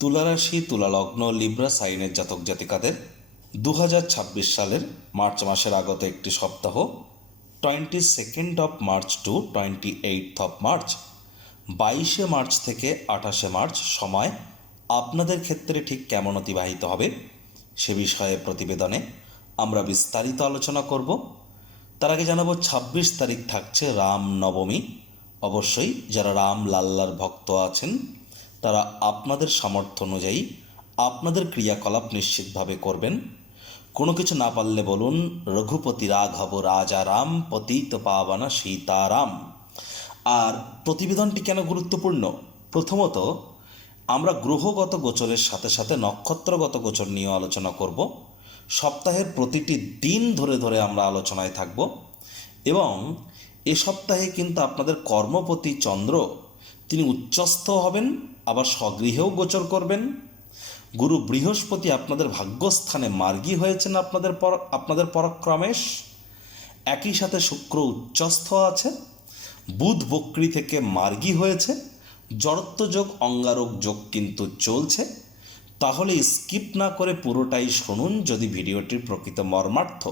তুলা রাশি, তুলা লগ্ন, লিব্রা সাইনের জাতক জাতিকাদের 2026 সালের মার্চ মাসের আগত একটি সপ্তাহ 22 মার্চ টু 28 মার্চ, 22 মার্চ থেকে 28 মার্চ সময় আপনাদের ক্ষেত্রে ঠিক কেমন অতিবাহিত হবে সে বিষয়ে প্রতিবেদনে আমরা বিস্তারিত আলোচনা করব। তার আগে জানাবো 26 তারিখ থাকছে রাম নবমী। অবশ্যই যারা রাম লাল্লার ভক্ত আছেন তারা আপনাদের সামর্থ্য অনুযায়ী আপনাদের ক্রিয়াকলাপ নিশ্চিতভাবে করবেন। কোনো কিছু না পারলে বলুন রঘুপতি রাঘব রাজা রাম পতিত পাবনা সীতারাম। আর প্রতিবেদনটি কেন গুরুত্বপূর্ণ? প্রথমত, আমরা গ্রহগত গোচরের সাথে সাথে নক্ষত্রগত গোচর নিয়েও আলোচনা করব। সপ্তাহের প্রতিটি দিন ধরে ধরে আমরা আলোচনায় থাকব এবং এ সপ্তাহে কিন্তু আপনাদের কর্মপতি চন্দ্র তিনি উচ্চস্থ হবেন, আবার স্বগৃহেও গোচর করবেন। গুরু বৃহস্পতি আপনাদের ভাগ্যস্থানে মার্গী হয়েছেন আপনাদের পরাক্রমেশ। একই সাথে শুক্র উচ্চস্থ আছে, বুধ বক্রী থেকে মার্গী হয়েছে, জড়ত্ব যোগ অঙ্গারক যোগ কিন্তু চলছে। তাহলে স্কিপ না করে পুরোটাই শুনুন যদি ভিডিওটির প্রকৃত মর্মার্থ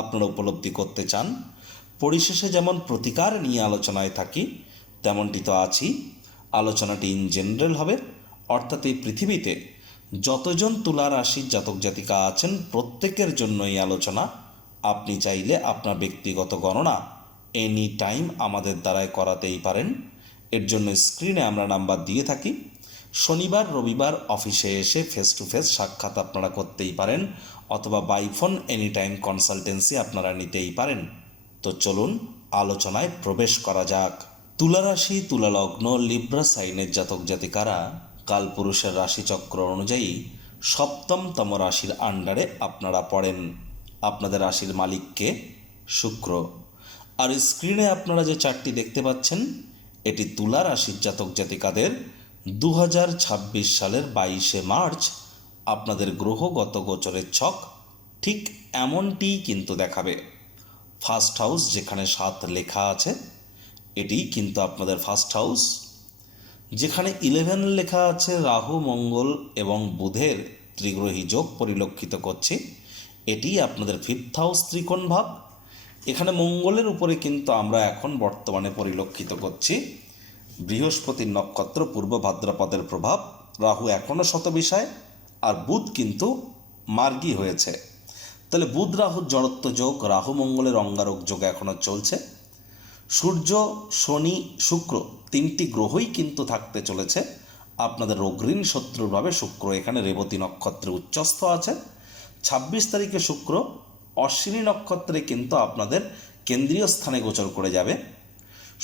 আপনারা উপলব্ধি করতে চান। পরিশেষে যেমন প্রতিকার নিয়ে আলোচনায় থাকি তেমনটি তো আছি। আলোচনাটি ইন জেনারেল হবে, অর্থাৎ এই পৃথিবীতে যতজন তুলা রাশির জাতক জাতিকা আছেন প্রত্যেকের জন্য এই আলোচনা। আপনি চাইলে আপনার ব্যক্তিগত গণনা এনি টাইম আমাদের দ্বারাই করাতেই পারেন। এর জন্য স্ক্রিনে আমরা নাম্বার দিয়ে থাকি। শনিবার রবিবার অফিসে এসে ফেস টু ফেস সাক্ষাৎ আপনারা করতেই পারেন, অথবা by phone any time consultancy আপনারা নিতেই পারেন। তো চলুন আলোচনায় প্রবেশ করা যাক। তুলা রাশি, তুলা লগ্ন, লিব্রা সাইনের জাতক জাতিকারা কালপুরুষের রাশিচক্র অনুযায়ী সপ্তমতম রাশির আন্ডারে আপনারা পড়েন। আপনাদের রাশির মালিককে শুক্র। আর স্ক্রিনে আপনারা যে চার্টটি দেখতে পাচ্ছেন এটি তুলা রাশির জাতক জাতিকাদের 2026 সালের 22 মার্চ আপনাদের গ্রহগত গোচরের ছক ঠিক এমনটিই কিন্তু দেখাবে। ফার্স্ট হাউস যেখানে 7 লেখা আছে এটি কিন্তু আপনাদের ফার্স্ট হাউস। যেখানে 11 লেখা আছে রাহু মঙ্গল এবং বুধের ত্রিগ্রহী যোগ পরিলক্ষিত করছে, এটি আপনাদের ফিফথ হাউস ত্রিকোণ ভাব। এখানে মঙ্গলের উপরে কিন্তু আমরা এখন বর্তমানে পরিলক্ষিত করছি বৃহস্পতির নক্ষত্র পূর্ব ভাদ্রপদের প্রভাব। রাহু এখনও শতবিষয় আর বুধ কিন্তু মার্গী হয়েছে। তাহলে বুধ রাহুর জড়ত্ব যোগ, রাহু মঙ্গলের অঙ্গারক যোগ এখনও চলছে। সূর্য শনি শুক্র তিনটি গ্রহই কিন্তু থাকতে চলেছে আপনাদের অগ্রীণ শত্রুভাবে। শুক্র এখানে রেবতী নক্ষত্রে উচ্চস্থ আছে। 26 তারিখে শুক্র অশ্বিনী নক্ষত্রে কিন্তু আপনাদের কেন্দ্রীয় স্থানে গোচর করে যাবে।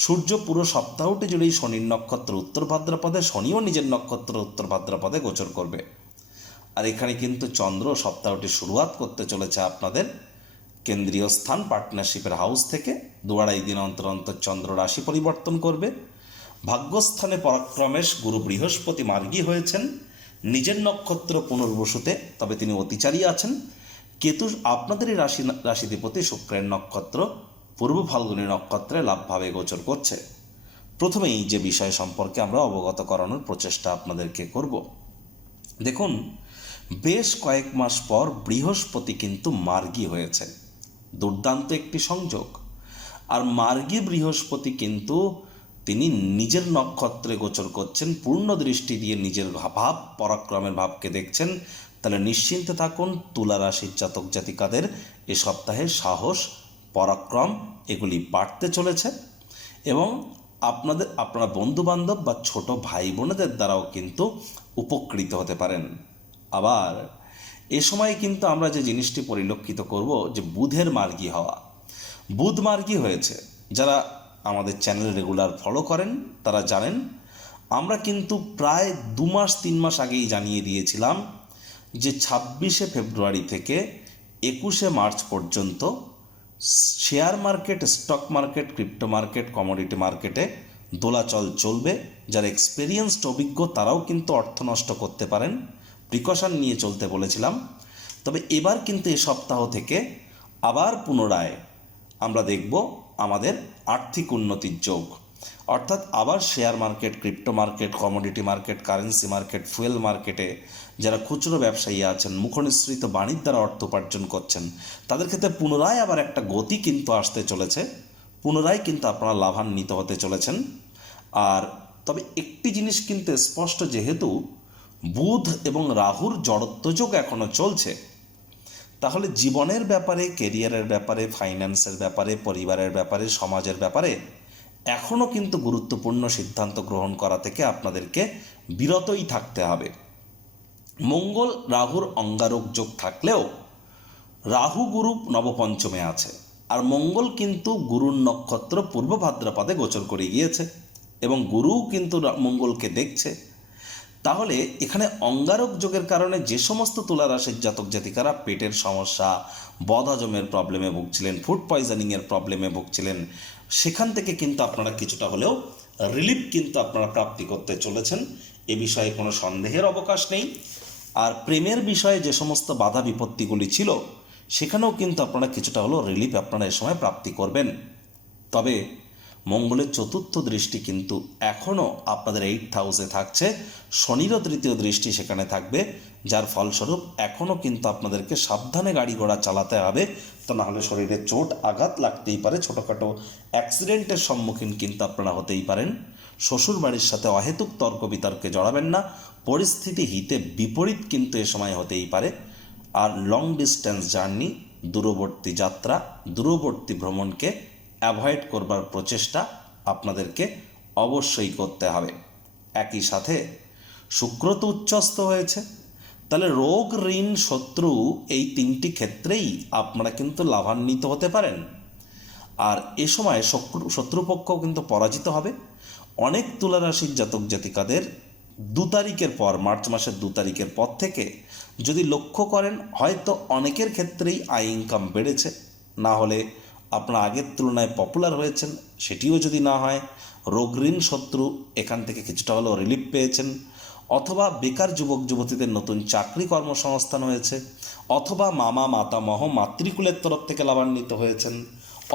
সূর্য পুরো সপ্তাহটি জুড়েই শনির নক্ষত্র উত্তর ভাদ্রপদে, শনিও নিজের নক্ষত্র উত্তর ভাদ্রপদে গোচর করবে। আর এখানে কিন্তু চন্দ্র সপ্তাহটি শুরুয়াত করতে চলেছে আপনাদের কেন্দ্রীয় স্থান পার্টনারশিপের হাউস থেকে। 2-2.5 দিন অন্তর অন্তর চন্দ্র রাশি পরিবর্তন করবে। ভাগ্যস্থানে পরাক্রমেশ গুরু বৃহস্পতি মার্গী হয়েছেন নিজের নক্ষত্র পুনর্বসুতে, তবে তিনি অতিচারী আছেন। কেতু আপনাদেরই রাশিধিপতি শুক্রের নক্ষত্র পূর্ব ফাল্গুনী নক্ষত্রে লাভভাবে গোচর করছে। প্রথমেই যে বিষয় সম্পর্কে আমরা অবগত করানোর প্রচেষ্টা আপনাদেরকে করব। দেখুন, বেশ কয়েক মাস পর বৃহস্পতি কিন্তু মার্গী হয়েছে। দুর্দান্ত একটি সংযোগ। আর মার্গী বৃহস্পতি কিন্তু তিনি নিজের নক্ষত্রে গোচর করছেন, পূর্ণ দৃষ্টি দিয়ে নিজের ভাব পরাক্রমের ভাবকে দেখছেন। তাহলে নিশ্চিন্তে থাকুন, তুলা রাশির জাতক জাতিকাদের এ সপ্তাহে সাহস পরাক্রম এগুলি বাড়তে চলেছে এবং আপনারা বন্ধুবান্ধব বা ছোট ভাই বোনেদের দ্বারাও কিন্তু উপকৃত হতে পারেন। আবার এ সময় কিন্তু আমরা যে জিনিসটি পরিলক্ষিত করব যে বুধের মার্গী হওয়া। বুধ মার্গী হয়েছে, যারা আমাদের চ্যানেল রেগুলার ফলো করেন তারা জানেন। আমরা কিন্তু প্রায় 2-3 মাস আগেই জানিয়ে দিয়েছিলাম যে 26 ফেব্রুয়ারি থেকে 21 মার্চ পর্যন্ত share market, stock market, crypto market, commodity মার্কেটে দোলাচল চলবে। যারা এক্সপেরিয়েন্সড অভিজ্ঞ তারাও কিন্তু অর্থ নষ্ট করতে পারেন, প্রিকশন নিয়ে চলতে বলেছিলাম। তবে এবার কিন্তু এ সপ্তাহ থেকে আবার পুনরায় আমরা দেখব আমাদের আর্থিক উন্নতির যোগ। অর্থাৎ আবার share market, crypto market, commodity market, currency market, fuel মার্কেটে যারা খুচরো ব্যবসায়ী আছেন, মুখনিসৃত বাণীর দ্বারা অর্থ উপার্জন করছেন, তাদের ক্ষেত্রে পুনরায় আবার একটা গতি কিন্তু আসতে চলেছে, পুনরায় কিন্তু আপনারা লাভান্বিত হতে চলেছেন। আর তবে একটি জিনিস কিন্তু স্পষ্ট, যেহেতু বুধ এবং রাহুর জড়ত্বযোগ এখনও চলছে, তাহলে জীবনের ব্যাপারে, কেরিয়ারের ব্যাপারে, ফাইন্যান্সের ব্যাপারে, পরিবারের ব্যাপারে, সমাজের ব্যাপারে এখনও কিন্তু গুরুত্বপূর্ণ সিদ্ধান্ত গ্রহণ করা থেকে আপনাদেরকে বিরতই থাকতে হবে। মঙ্গল রাহুর অঙ্গারক যোগ থাকলেও রাহু গুরু নবপঞ্চমে আছে, আর মঙ্গল কিন্তু গুরুর নক্ষত্র পূর্ব ভাদ্রপদে গোচর করে গিয়েছে এবং গুরুও কিন্তু মঙ্গলকে দেখছে। তাহলে এখানে অঙ্গারক যোগের কারণে যে সমস্ত তুলা রাশির জাতক জাতিকারা পেটের সমস্যা, বদহজমের প্রবলেমে ভুগছিলেন, ফুড পয়জনিংয়ের প্রবলেমে ভুগছিলেন, সেখান থেকে কিন্তু আপনারা কিছুটা হলেও রিলিফ কিন্তু আপনারা প্রাপ্তি করতে চলেছেন, এ বিষয়ে কোনো সন্দেহের অবকাশ নেই। আর প্রেমের বিষয়ে যে সমস্ত বাধা বিপত্তিগুলি ছিল, সেখানেও কিন্তু আপনারা কিছুটা হলেও রিলিফ আপনারা এ সময় প্রাপ্তি করবেন। তবে মঙ্গলের চতুর্থ দৃষ্টি কিন্তু এখনও আপনাদের 8th হাউসে থাকছে, শনিরও তৃতীয় দৃষ্টি সেখানে থাকবে, যার ফলস্বরূপ এখনও কিন্তু আপনাদেরকে সাবধানে গাড়ি ঘোড়া চালাতে হবে, তো নাহলে শরীরে চোট আঘাত লাগতেই পারে, ছোটোখাটো অ্যাক্সিডেন্টের সম্মুখীন কিন্তু আপনারা হতেই পারেন। শ্বশুর বাড়ির সাথে অহেতুক তর্ক বিতর্কে জড়াবেন না, পরিস্থিতি হিতে বিপরীত কিন্তু এ সময় হতেই পারে। আর লং ডিস্টেন্স জার্নি, দূরবর্তী যাত্রা, দূরবর্তী ভ্রমণকে অ্যাভয়েড করবার প্রচেষ্টা আপনাদেরকে অবশ্যই করতে হবে। একই সাথে শুক্র তো উচ্চস্থ হয়েছে, তাহলে রোগ, ঋণ, শত্রু এই তিনটি ক্ষেত্রেই আপনারা কিন্তু লাভান্বিত হতে পারেন। আর এ সময় শত্রুপক্ষ কিন্তু পরাজিত হবে। অনেক তুলা রাশির জাতক জাতিকাদের 2 তারিখের পর, মার্চ মাসের 2 তারিখের পর থেকে যদি লক্ষ্য করেন, হয়তো অনেকের ক্ষেত্রেই আয় ইনকাম বেড়েছে, না হলে আপনারা আগের তুলনায় পপুলার হয়েছেন, সেটিও যদি না হয়, রোগ, ঋণ, শত্রু এখান থেকে কিছুটা হলেও রিলিফ পেয়েছেন, অথবা বেকার যুবক যুবতীদের নতুন চাকরি কর্মসংস্থান হয়েছে, অথবা মামা মাতামহ মাতৃকুলের তরফ থেকে লাভান্বিত হয়েছেন,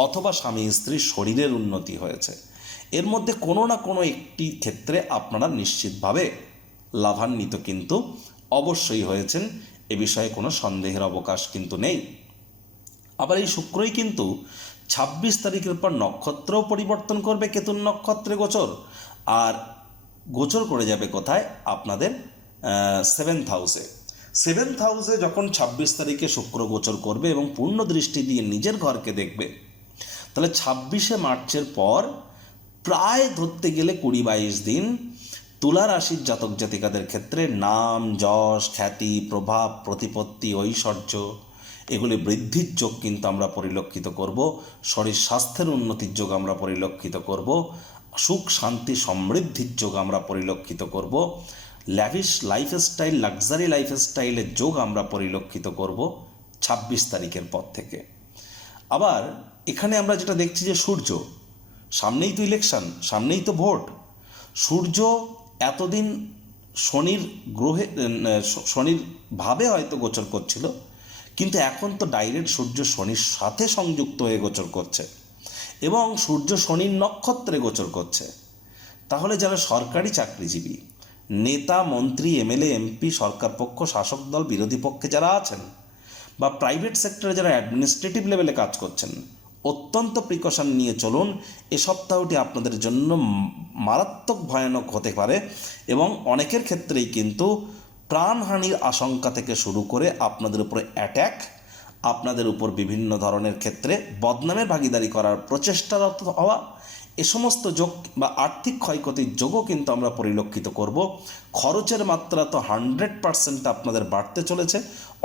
অথবা স্বামী স্ত্রীর শরীরের উন্নতি হয়েছে। এর মধ্যে কোনো না কোনো একটি ক্ষেত্রে আপনারা নিশ্চিতভাবে লাভান্বিত কিন্তু অবশ্যই হয়েছেন, এ বিষয়ে কোনো সন্দেহের অবকাশ কিন্তু নেই। আবার এই শুক্রই কিন্তু 26 তারিখের পর নক্ষত্রও পরিবর্তন করবে, কেতুন নক্ষত্রে গোচর, আর গোচর করে যাবে কোথায়? আপনাদের 7th হাউসে। 7th হাউসে যখন 26 তারিখে শুক্র গোচর করবে এবং পূর্ণ দৃষ্টি দিয়ে নিজের ঘরকে দেখবে, তাহলে 26শে মার্চের পর প্রায় ধরতে গেলে 20-22 দিন তুলা রাশির জাতক জাতিকাদের ক্ষেত্রে নাম, যশ, খ্যাতি, প্রভাব, প্রতিপত্তি, ঐশ্বর্য এগুলি বৃদ্ধির যোগ কিন্তু আমরা পরিলক্ষিত করব, শরীর স্বাস্থ্যের উন্নতির যোগ আমরা পরিলক্ষিত করব, সুখ শান্তি সমৃদ্ধির যোগ আমরা পরিলক্ষিত করব, ল্যাভিশ লাইফস্টাইল, লাক্সারি লাইফস্টাইলের যোগ আমরা পরিলক্ষিত করব 26 তারিখের পর থেকে। আবার এখানে আমরা যেটা দেখছি যে সূর্য, সামনেই তো ইলেকশন, সামনেই তো ভোট, সূর্য এতদিন শনির গ্রহে, শনির ভাবে হয়তো গোচর করছিল, কিন্তু এখন তো ডাইরেক্ট সূর্য শনির সাথে সংযুক্ত হয়ে গোচর করছে এবং সূর্য শনির নক্ষত্রে গোচর করছে। তাহলে যারা সরকারি চাকরিজীবী, নেতা, মন্ত্রী, এমএলএ, এমপি, সরকার পক্ষ, শাসক দল, বিরোধী পক্ষে যারা আছেন, বা প্রাইভেট সেক্টরে যারা অ্যাডমিনিস্ট্রেটিভ লেভেলে কাজ করছেন, অত্যন্ত প্রিকশন নিয়ে চলুন। এ সপ্তাহটি আপনাদের জন্য মারাত্মক ভয়ানক হতে পারে এবং অনেকের ক্ষেত্রেই কিন্তু প্রাণহানির আশঙ্কা থেকে শুরু করে আপনাদের উপরে অ্যাট্যাক, আপনাদের উপর বিভিন্ন ধরনের ক্ষেত্রে বদনামের ভাগিদারি করার প্রচেষ্টারত হওয়া, এ সমস্ত যোগ বা আর্থিক ক্ষয়ক্ষতির যোগও কিন্তু আমরা পরিলক্ষিত করব। খরচের মাত্রা তো 100% আপনাদের বাড়তে চলেছে।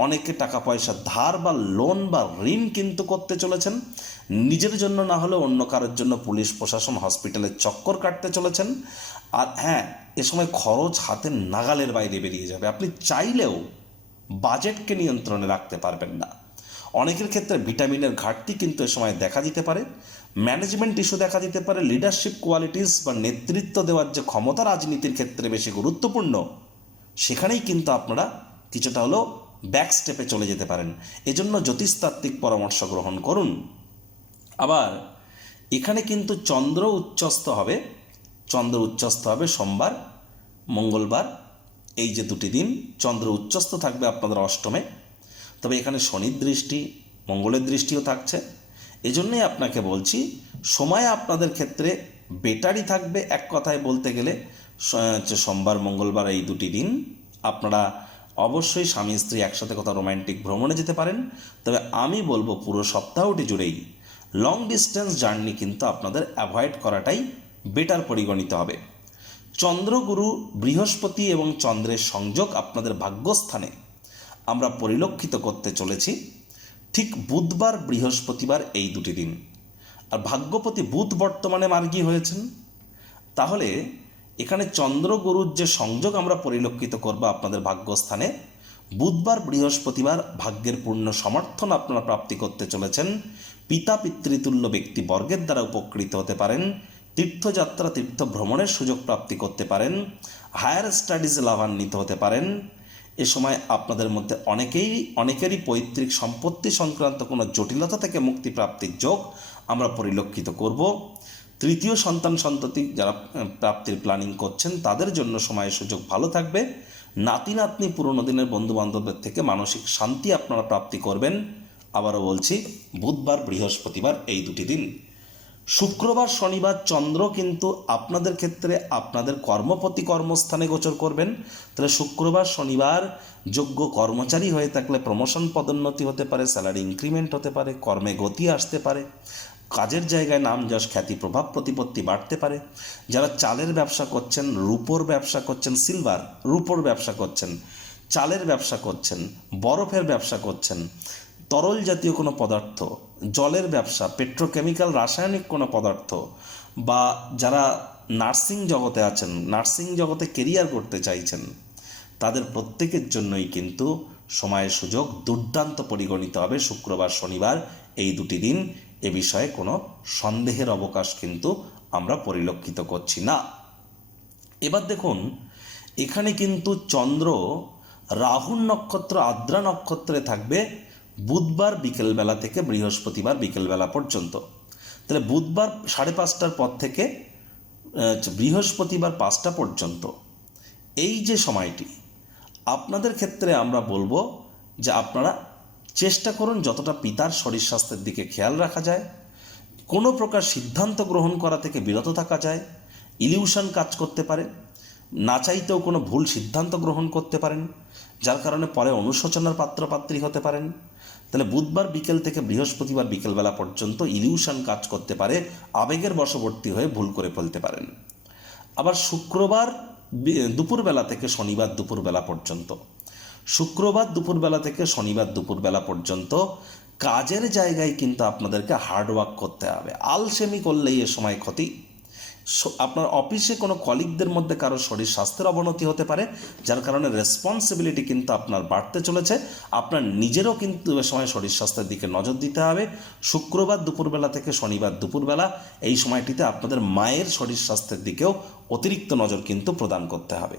অনেকে টাকা পয়সা ধার বা লোন বা ঋণ কিন্তু করতে চলেছেন, নিজের জন্য না হলেও অন্য কারোর জন্য পুলিশ প্রশাসন, হসপিটালের চক্কর কাটতে চলেছেন। আর হ্যাঁ, এ সময় খরচ হাতের নাগালের বাইরে বেরিয়ে যাবে, আপনি চাইলেও বাজেটকে নিয়ন্ত্রণে রাখতে পারবেন না। অনেকের ক্ষেত্রে ভিটামিনের ঘাটতি কিন্তু এ সময় দেখা দিতে পারে, ম্যানেজমেন্ট ইস্যু দেখা দিতে পারে, লিডারশিপ কোয়ালিটিস বা নেতৃত্ব দেওয়ার যে ক্ষমতা রাজনীতির ক্ষেত্রে বেশি গুরুত্বপূর্ণ, সেখানেই কিন্তু আপনারা কিছুটা হলেও ব্যাক স্টেপে চলে যেতে পারেন। এজন্য জ্যোতিষতাত্ত্বিক পরামর্শ গ্রহণ করুন। আবার এখানে কিন্তু চন্দ্র উচ্চস্থ হবে সোমবার, মঙ্গলবার, এই যে দুটি দিন চন্দ্র উচ্চস্থ থাকবে আপনাদের অষ্টমে। তবে এখানে শনির দৃষ্টি, মঙ্গলের দৃষ্টিও থাকছে। এজন্যই আপনাকে বলছি সময় আপনাদের ক্ষেত্রে বেটারই থাকবে। এক কথায় বলতে গেলে সোমবার, মঙ্গলবার এই দুটি দিন আপনারা অবশ্যই স্বামী স্ত্রী একসাথে কোথাও রোম্যান্টিক ভ্রমণে যেতে পারেন। তবে আমি বলবো পুরো সপ্তাহটি জুড়েই লং ডিস্টেন্স জার্নি কিন্তু আপনাদের অ্যাভয়েড করাটাই বেটার পরিগণিত হবে। চন্দ্রগুরু বৃহস্পতি এবং চন্দ্রের সংযোগ আপনাদের ভাগ্যস্থানে আমরা পরিলক্ষিত করতে চলেছি ঠিক বুধবার, বৃহস্পতিবার এই দুটি দিন। আর ভাগ্যপতি বুধ বর্তমানে মার্গী হয়েছেন। তাহলে এখানে চন্দ্রগুরুর যে সংযোগ আমরা পরিলক্ষিত করব আপনাদের ভাগ্যস্থানে, বুধবার, বৃহস্পতিবার ভাগ্যের পূর্ণ সমর্থন আপনারা প্রাপ্তি করতে চলেছেন। পিতা পিতৃতুল্য ব্যক্তিবর্গের দ্বারা উপকৃত হতে পারেন। তীর্থযাত্রা, তীর্থ ভ্রমণের সুযোগ প্রাপ্তি করতে পারেন। হায়ার স্টাডিজে লাভান্বিত হতে পারেন। এ সময় আপনাদের মধ্যে অনেকেরই পৈতৃক সম্পত্তি সংক্রান্ত কোনো জটিলতা থেকে মুক্তি প্রাপ্তির যোগ আমরা পরিলক্ষিত করব। তৃতীয় সন্ততি যারা প্রাপ্তির প্ল্যানিং করছেন তাদের জন্য সময়ের সুযোগ ভালো থাকবে। নাতি নাতনি, পুরনো দিনের বন্ধুবান্ধবদের থেকে মানসিক শান্তি আপনারা প্রাপ্তি করবেন। আবারও বলছি বুধবার, বৃহস্পতিবার এই দুটি দিন। শুক্রবার, শনিবার চন্দ্র কিন্তু আপনাদের ক্ষেত্রে আপনাদের কর্মপতি কর্মস্থানে গোচর করবেন। তাহলে শুক্রবার, শনিবার যোগ্য কর্মচারী হয়ে থাকলে প্রমোশন, পদোন্নতি হতে পারে, স্যালারি ইনক্রিমেন্ট হতে পারে, কর্মে গতি আসতে পারে, কাজের জায়গায় নাম যশ খ্যাতি প্রভাব প্রতিপত্তি বাড়তে পারে। যারা চালের ব্যবসা করছেন, রূপোর ব্যবসা করছেন, রূপোর ব্যবসা করছেন, চালের ব্যবসা করছেন, বরফের ব্যবসা করছেন, তরল জাতীয় কোনো পদার্থ, জলের ব্যবসা, পেট্রোকেমিক্যাল, রাসায়নিক কোনো পদার্থ, বা যারা নার্সিং জগতে আছেন, নার্সিং জগতে কেরিয়ার করতে চাইছেন, তাদের প্রত্যেকের জন্যই কিন্তু সময়ের সুযোগ দুর্দান্ত পরিগণিত হবে শুক্রবার, শনিবার এই দুটি দিন। এ বিষয়ে কোনো সন্দেহের অবকাশ কিন্তু আমরা পরিলক্ষিত করছি না। এবার দেখুন, এখানে কিন্তু চন্দ্র রাহুর নক্ষত্র আদ্রা নক্ষত্রে থাকবে বুধবার বিকেলবেলা থেকে বৃহস্পতিবার বিকেলবেলা পর্যন্ত। তাহলে বুধবার 5:30টার পর থেকে বৃহস্পতিবার 5টা পর্যন্ত এই যে সময়টি আপনাদের ক্ষেত্রে আমরা বলবো যে আপনারা চেষ্টা করুন যতটা পিতার শরীর স্বাস্থ্যের দিকে খেয়াল রাখা যায়, কোনো প্রকার সিদ্ধান্ত গ্রহণ করা থেকে বিরত থাকা যায়। ইলিউশন কাজ করতে পারে, না চাইতেও কোনো ভুল সিদ্ধান্ত গ্রহণ করতে পারেন, যার কারণে পরে অনুশোচনার পাত্রপাত্রী হতে পারেন। তাহলে বুধবার বিকেল থেকে বৃহস্পতিবার বিকেলবেলা পর্যন্ত ইলিউশন কাজ করতে পারে, আবেগের বশবর্তী হয়ে ভুল করে ফেলতে পারেন। আবার শুক্রবার দুপুরবেলা থেকে শনিবার দুপুরবেলা পর্যন্ত, শুক্রবার দুপুরবেলা থেকে শনিবার দুপুরবেলা পর্যন্ত কাজের জায়গায় কিন্তু আপনাদেরকে হার্ডওয়ার্ক করতে হবে। আলসেমি করলেই এ সময় ক্ষতি। আপনার অফিসে কোনো কলিগদের মধ্যে কারো শরীর স্বাস্থ্যের অবনতি হতে পারে, যার কারণে রেসপন্সিবিলিটি কিন্তু আপনার বাড়তে চলেছে। আপনার নিজেরও কিন্তু এ সময় শরীর স্বাস্থ্যের দিকে নজর দিতে হবে। শুক্রবার দুপুরবেলা থেকে শনিবার দুপুরবেলা এই সময়টিতে আপনাদের মায়ের শরীর স্বাস্থ্যের দিকেও অতিরিক্ত নজর কিন্তু প্রদান করতে হবে।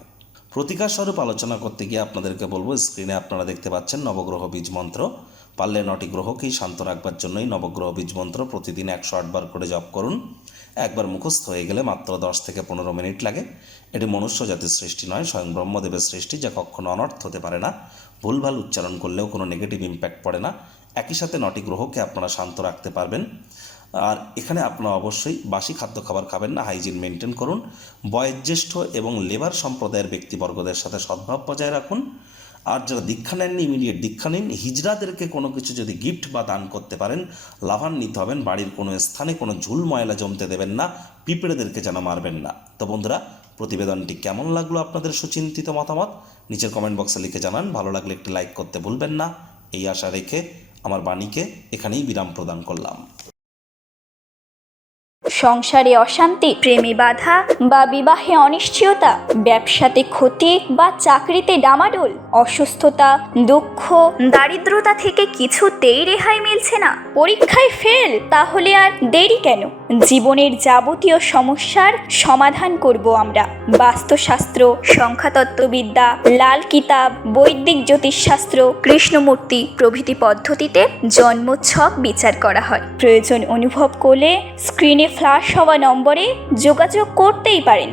প্রতিকার স্বরূপ আলোচনা করতে গিয়ে আপনাদেরকে বলবো, স্ক্রিনে আপনারা দেখতে পাচ্ছেন নবগ্রহ বীজ মন্ত্র। পারলে 9টি গ্রহকেই শান্ত রাখবার জন্যই নবগ্রহ বীজ মন্ত্র প্রতিদিন 108 বার করে জপ করুন। একবার মুখস্থ হয়ে গেলে মাত্র 10 থেকে 15 মিনিট লাগে। এটি মনুষ্য জাতির সৃষ্টি নয়, স্বয়ং ব্রহ্মদেবের সৃষ্টি, যা কখনো অনর্থ হতে পারে না। ভুলভাল উচ্চারণ করলেও কোনো নেগেটিভ ইম্প্যাক্ট পড়ে না। একই সাথে 9টি গ্রহকে আপনারা শান্ত রাখতে পারবেন। আর এখানে আপনারা অবশ্যই বাসি খাদ্য খাবার খাবেন না, হাইজিন মেনটেন করুন। বয়োজ্যেষ্ঠ এবং লেবার সম্প্রদায়ের ব্যক্তিবর্গদের সাথে সদ্ভাব বজায় রাখুন। আর যারা দীক্ষা নেননি ইমিডিয়েট দীক্ষা নিন। হিজড়াদেরকে কোনো কিছু যদি গিফট বা দান করতে পারেন লাভান্বিত হবেন। বাড়ির কোনো স্থানে কোনো ঝুল ময়লা জমতে দেবেন না, পিঁপড়েদেরকে যেন মারবেন না। তো বন্ধুরা, প্রতিবেদনটি কেমন লাগলো আপনাদের সুচিন্তিত মতামত নিচের কমেন্ট বক্সে লিখে জানান। ভালো লাগলে একটি লাইক করতে ভুলবেন না। এই আশা রেখে আমার বাণীকে এখানেই বিরাম প্রদান করলাম। সংসারে অশান্তি, প্রেমে বাধা বা বিবাহে অনিশ্চয়তা, ব্যবসাতে ক্ষতি বা চাকরিতে ডামাডোল, অসুস্থতা, দুঃখ, দারিদ্রতা থেকে কিছুতেই রেহাই মিলছে না, পরীক্ষায় ফেল, তাহলে আর দেরি কেন? জীবনের যাবতীয় সমস্যার সমাধান করব আমরা। বাস্তুশাস্ত্র, সংখ্যাতত্ত্ববিদ্যা, লাল কিতাব, বৈদিক জ্যোতিষশাস্ত্র, কৃষ্ণমূর্তি প্রভৃতি পদ্ধতিতে জন্মছক বিচার করা হয়। প্রয়োজন অনুভব করলে স্ক্রিনে ফ্ল্যাশ হওয়া নম্বরে যোগাযোগ করতেই পারেন।